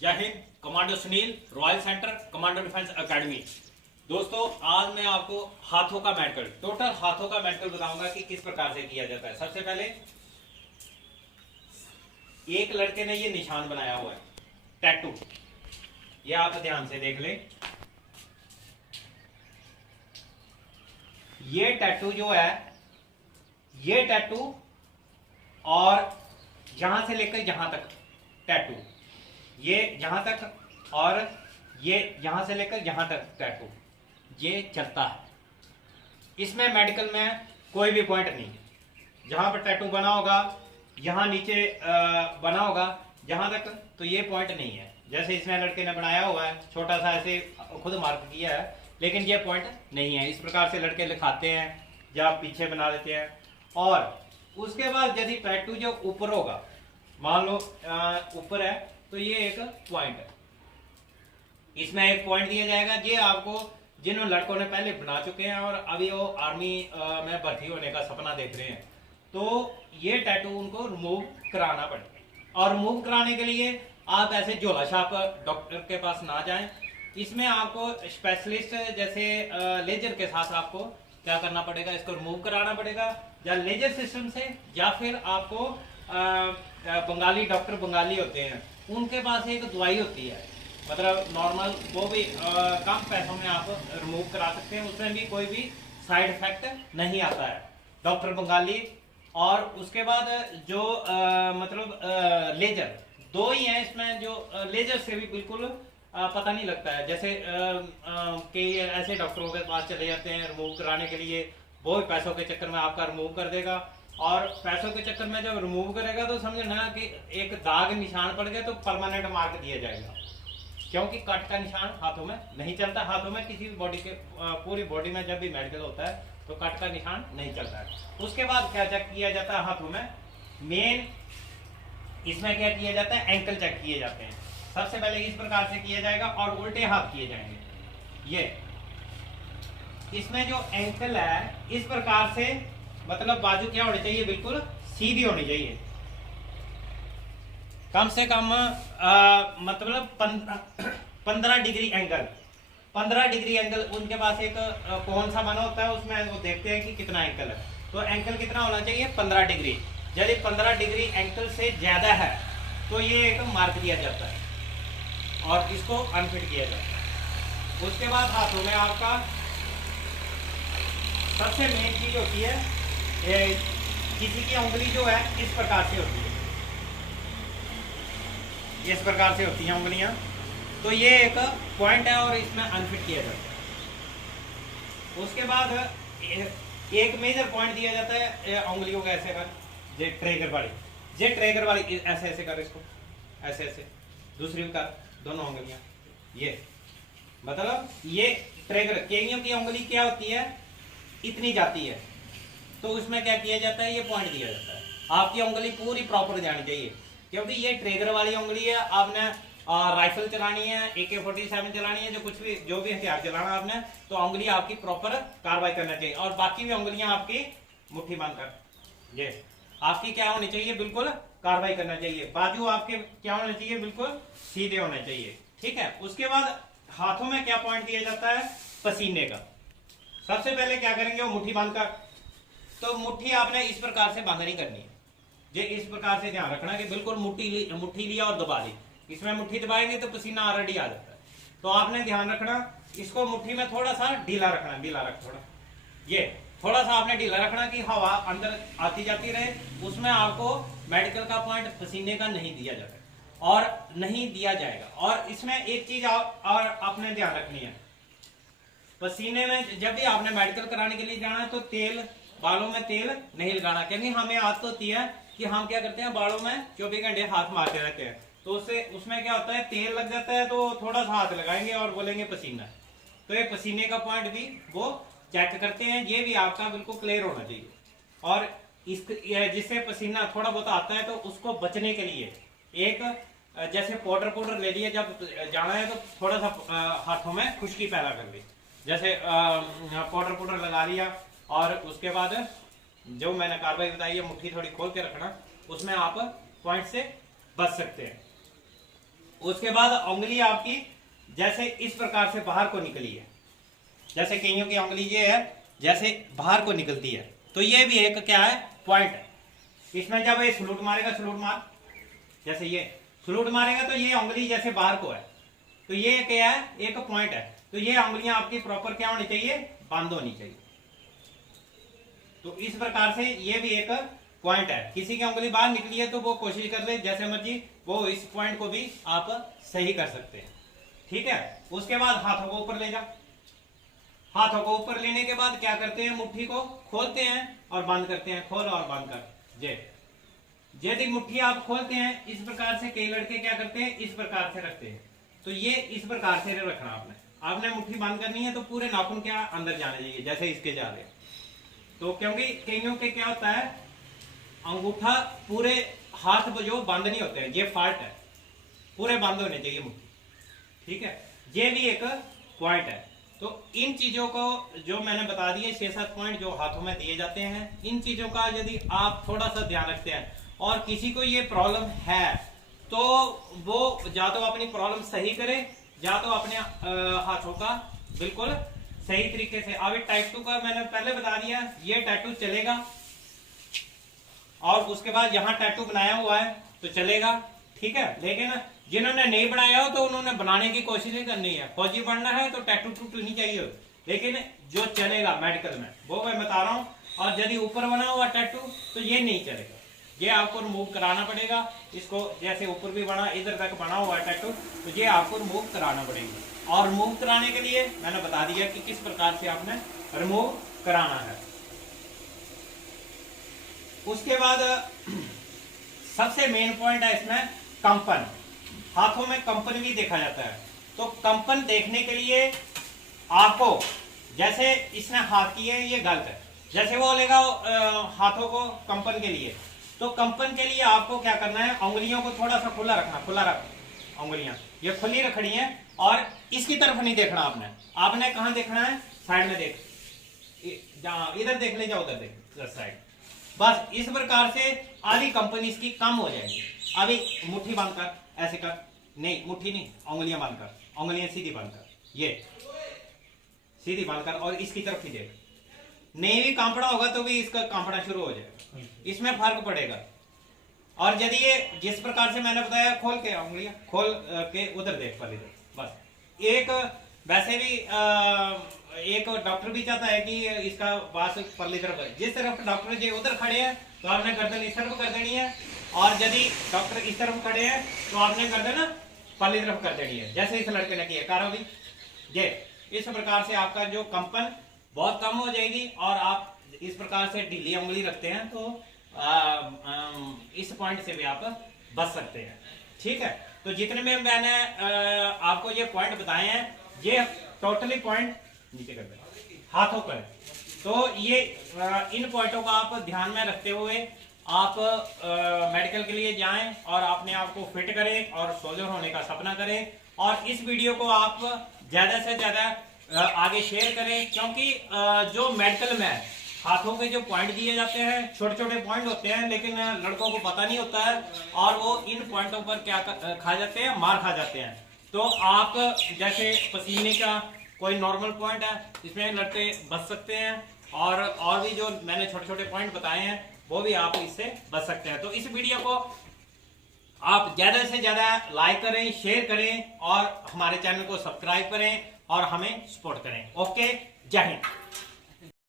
जय Hind. Commando Sunil, royal centre, commando defence academy. दोस्तों, आज मैं आपको हाथों का मेडिकल, टोटल हाथों का मेडिकल बताऊंगा कि किस प्रकार से किया जाता है। सबसे पहले एक लड़के ने ये निशान बनाया हुआ है, टैटू। ये आप ध्यान से देख लें। ये टैटू जो है, ये टैटू और यहां से लेकर यहां तक टैटू, ये यहां तक और ये यहां से लेकर यहां तक टैटू, ये चलता है। इसमें मेडिकल में कोई भी पॉइंट नहीं है। जहां पर टैटू बना होगा, यहां नीचे बना होगा जहां तक, तो ये पॉइंट नहीं है। जैसे इसमें लड़के ने बनाया हुआ है, छोटा सा ऐसे खुद मार्क किया है, लेकिन ये पॉइंट नहीं है। इस प्रकार से लड़के लिखाते हैं या पीछे बना देते हैं। और उसके बाद यदि टैटू जो ऊपर होगा, मान लो ऊपर है, तो ये एक पॉइंट है। इसमें एक पॉइंट दिया जाएगा। ये आपको जिन लड़कों ने पहले बना चुके हैं और अभी वो आर्मी में भर्ती होने का सपना देख रहे हैं, तो ये टैटू उनको रिमूव कराना पड़ेगा। और रिमूव कराने के लिए आप ऐसे झोला छाप डॉक्टर के पास ना जाएं। इसमें आपको स्पेशलिस्ट जैसे लेजर के साथ आपको क्या करना पड़ेगा, इसको रिमूव कराना पड़ेगा, या लेजर सिस्टम से, या फिर आपको बंगाली डॉक्टर, बंगाली होते हैं, उनके पास एक दवाई होती है, मतलब नॉर्मल, वो भी कम पैसों में आप रिमूव करा सकते हैं। उसमें भी कोई भी साइड इफेक्ट नहीं आता है। डॉक्टर बंगाली और उसके बाद जो मतलब लेजर, दो ही हैं इसमें। जो लेजर से भी बिल्कुल पता नहीं लगता है। जैसे कई ऐसे डॉक्टरों के पास चले जाते हैं रिमूव कराने के लिए, वो भी पैसों के चक्कर में आपका रिमूव कर देगा। और पैसों के चक्कर में जब रिमूव करेगा तो समझना कि एक दाग निशान पड़ गया तो परमानेंट मार्क दिया जाएगा, क्योंकि कट का निशान हाथों में नहीं चलता। हाथों में किसी भी बॉडी के पूरी बॉडी में जब भी मेडिकल होता है तो कट का निशान नहीं चलता है। उसके बाद क्या चेक किया जाता है हाथों में, मेन इसमें क्या किया जाता है, एंकल चेक किए जाते हैं। सबसे पहले इस प्रकार से किया जाएगा और उल्टे हाथ किए जाएंगे। ये इसमें जो एंकल है, इस प्रकार से, मतलब बाजू क्या होनी चाहिए, बिल्कुल सीधी होनी चाहिए। कम से कम मतलब 15 डिग्री एंगल, 15 डिग्री एंगल। उनके पास एक कौन सा बना होता है, उसमें वो देखते हैं कि कितना एंगल है। तो एंगल कितना होना चाहिए, 15 डिग्री। यदि 15 डिग्री एंगल से ज्यादा है तो ये एक मार्क दिया जाता है और इसको अनफिट किया जाता है। उसके बाद हाथों में आपका सबसे मेन चीज होती है, किसी की उंगली जो है इस प्रकार से होती है, इस प्रकार से होती हैं उंगलियां, तो ये एक पॉइंट है और इसमें अनफिट किया जाता है। उसके बाद एक मेजर पॉइंट दिया जाता है उंगलियों का, ऐसे कर, जे ट्रेगर वाली, जे ट्रेगर वाली ऐसे ऐसे कर, इसको ऐसे ऐसे, दूसरी भी कर, दोनों उंगलियां, ये मतलब ये ट्रेगर। केनियों की उंगली क्या होती है, इतनी जाती है, तो उसमें क्या किया जाता है, ये पॉइंट दिया जाता है। आपकी उंगली पूरी प्रॉपर जानी चाहिए, क्योंकि ये ट्रेगर वाली उंगली है। आपने राइफल चलानी है, AK-47 चलानी है, जो भी हथियार चलाना आपने, तो उंगली आपकी प्रॉपर कार्रवाई करना चाहिए। और बाकी भी उंगलियां आपकी मुट्ठी बांधकर, ये आपकी क्या होनी चाहिए, बिल्कुल कार्रवाई करना चाहिए। बाजू आपके क्या होने चाहिए, बिल्कुल सीधे होने चाहिए। ठीक है। उसके बाद हाथों में क्या पॉइंट दिया जाता है, पसीने का। सबसे पहले क्या करेंगे, वो मुट्ठी बांधकर, तो मुट्ठी आपने इस प्रकार से बांधनी करनी है। ये इस प्रकार से ध्यान रखना कि बिल्कुल मुट्ठी लिया और दबा दी। इसमें मुट्ठी दबाएंगे तो पसीना ऑलरेडी आ जाता है, तो आपने ध्यान रखना, इसको मुट्ठी में थोड़ा सा ढीला रखना, ढीला रख, थोड़ा ये थोड़ा सा आपने ढीला रखना कि हवा अंदर आती जाती रहे। उसमें आपको मेडिकल का पॉइंट पसीने का नहीं दिया जाता और नहीं दिया जाएगा। और इसमें एक चीज और आपने ध्यान रखनी है, पसीने में जब भी आपने मेडिकल कराने के लिए जाना है तो तेल, बालों में तेल नहीं लगाना, क्योंकि हमें आदत होती है कि हम क्या करते हैं, बालों में 24 घंटे हाथ मारते रहते हैं, तो उससे उसमें क्या होता है, तेल लग जाता है, तो थोड़ा सा हाथ लगाएंगे और बोलेंगे पसीना। तो ये पसीने का पॉइंट भी वो चेक करते हैं। ये भी आपका बिल्कुल क्लियर होना चाहिए। और इस जिससे पसीना थोड़ा बहुत आता है, तो उसको बचने के लिए एक जैसे पाउडर ले लिया, जब जाना है तो थोड़ा सा हाथों में खुश्की पैदा कर ली, जैसे पाउडर लगा लिया। और उसके बाद जो मैंने कार्रवाई बताई है, मुट्ठी थोड़ी खोल के रखना, उसमें आप पॉइंट से बच सकते हैं। उसके बाद उंगली आपकी जैसे इस प्रकार से बाहर को निकली है, जैसे कईयों की उंगली ये है जैसे बाहर को निकलती है, तो ये भी एक क्या है, पॉइंट है। इसमें जब ये सलूट मारेगा, सलूट मार, जैसे ये सलूट मारेगा तो ये उंगली जैसे बाहर को है, तो ये क्या है, एक पॉइंट है। तो ये उंगलियां आपकी प्रॉपर क्या होनी चाहिए, बंद होनी चाहिए। तो इस प्रकार से ये भी एक पॉइंट है। किसी की उंगली बाहर निकली है तो वो कोशिश कर ले जैसे मर्जी, वो इस पॉइंट को भी आप सही कर सकते हैं। ठीक है, उसके बाद हाथों को ऊपर ले जा। हाथों को ऊपर लेने के बाद क्या करते हैं, मुट्ठी को खोलते हैं और बंद करते हैं, खोल और बंद कर। यदि मुट्ठी आप खोलते हैं इस प्रकार से, कई लड़के क्या करते हैं इस प्रकार से रखते हैं, तो ये इस प्रकार से रखना आपने मुट्ठी बंद करनी है तो पूरे नाखून क्या अंदर जाने चाहिए, जैसे इसके जा रहे हैं। तो क्योंकि कईयों के क्या होता है, अंगूठा पूरे हाथ जो बंद नहीं होते हैं, ये फॉल्ट है, पूरे बंद होने चाहिए मुट्ठी। ठीक है, ये भी एक पॉइंट है। तो इन चीजों को जो मैंने बता दिए 6-7 पॉइंट जो हाथों में दिए जाते हैं, इन चीजों का यदि आप थोड़ा सा ध्यान रखते हैं और किसी को ये प्रॉब्लम है तो वो या तो अपनी प्रॉब्लम सही करे या तो अपने हाथों का बिल्कुल सही तरीके से। अब टाइप 2 का मैंने पहले बता दिया, ये टैटू चलेगा और उसके बाद यहाँ टैटू बनाया हुआ है तो चलेगा। ठीक है, लेकिन जिन्होंने नहीं बनाया हो तो उन्होंने बनाने की कोशिश नहीं करनी है। फौजी बनना है तो टैटू टूटू नहीं चाहिए, लेकिन जो चलेगा मेडिकल में वो मैं बता रहा हूँ। और यदि ऊपर बना हुआ टैटू तो ये नहीं चलेगा, ये आपको रिमूव कराना पड़ेगा। इसको जैसे ऊपर भी बना, इधर तक बना हुआ टैटू, तो ये आपको रिमूव कराना पड़ेगा। और रिमूव कराने के लिए मैंने बता दिया कि किस प्रकार से आपने रिमूव कराना है। उसके बाद सबसे मेन पॉइंट है इसमें कंपन। हाथों में कंपन भी देखा जाता है। तो कंपन देखने के लिए आपको, जैसे इसने हाथ किए ये गलत है, जैसे वो लेगा हाथों को कंपन के लिए, तो कंपन के लिए आपको क्या करना है, उंगलियों को थोड़ा सा खुला रखना, खुला रख, उंगलियां ये खुली रखनी है और इसकी तरफ नहीं देखना आपने कहां देखना है, साइड में देख, जहां इधर देख ले, जाओ उधर देख, साइड। बस इस प्रकार से आधी कंपनी इसकी कम हो जाएगी। अभी मुट्ठी बंद कर, ऐसे कर, नहीं मुट्ठी नहीं, उंगलियां बंद कर, उंगलियां सीधी बंद कर, ये सीधी बंद कर और इसकी तरफ ही देख। नहीं भी कांपड़ा होगा तो भी इसका कांपड़ा शुरू हो जाएगा, इसमें फर्क पड़ेगा। और यदि ये जिस प्रकार से मैंने बताया, खोल के उंगलियां खोल के उधर देख पर, इधर बस। एक वैसे भी एक डॉक्टर भी चाहता है कि इसका बास परली तरफ है, जिस तरफ डॉक्टर जी उधर खड़े हैं तो आपने गर्दन इस तरफ कर देनी है, और यदि डॉक्टर इस तरफ खड़े हैं तो आपने गर्दन परली तरफ कर देनी है, जैसे इस लड़के ने किया। करो भी ये इस प्रकार से आपका जो कंपन बहुत कम हो जाएगी। और आप इस प्रकार से ढीली उंगली रखते हैं तो इस पॉइंट से भी आप बच सकते हैं। ठीक है, तो जितने में मैंने आपको ये पॉइंट बताए हैं, ये टोटली पॉइंट नीचे कर दें हाथों पर। तो ये इन पॉइंटों का आप ध्यान में रखते हुए आप मेडिकल के लिए जाएं और अपने आप को फिट करें और सोल्जर होने का सपना करें। और इस वीडियो को आप ज्यादा से ज्यादा आगे शेयर करें, क्योंकि जो मेडिकल में हाथों के जो पॉइंट दिए जाते हैं, छोटे छोटे पॉइंट होते हैं, लेकिन लड़कों को पता नहीं होता है और वो इन पॉइंटों पर क्या खा जाते हैं, मार खा जाते हैं। तो आप जैसे पसीने का कोई नॉर्मल पॉइंट है, इसमें लड़के बच सकते हैं। और भी जो मैंने छोटे छोटे पॉइंट बताए हैं वो भी आप इससे बच सकते हैं। तो इस वीडियो को आप ज्यादा से ज्यादा लाइक करें, शेयर करें और हमारे चैनल को सब्सक्राइब करें और हमें सपोर्ट करें। ओके, जय हिंद।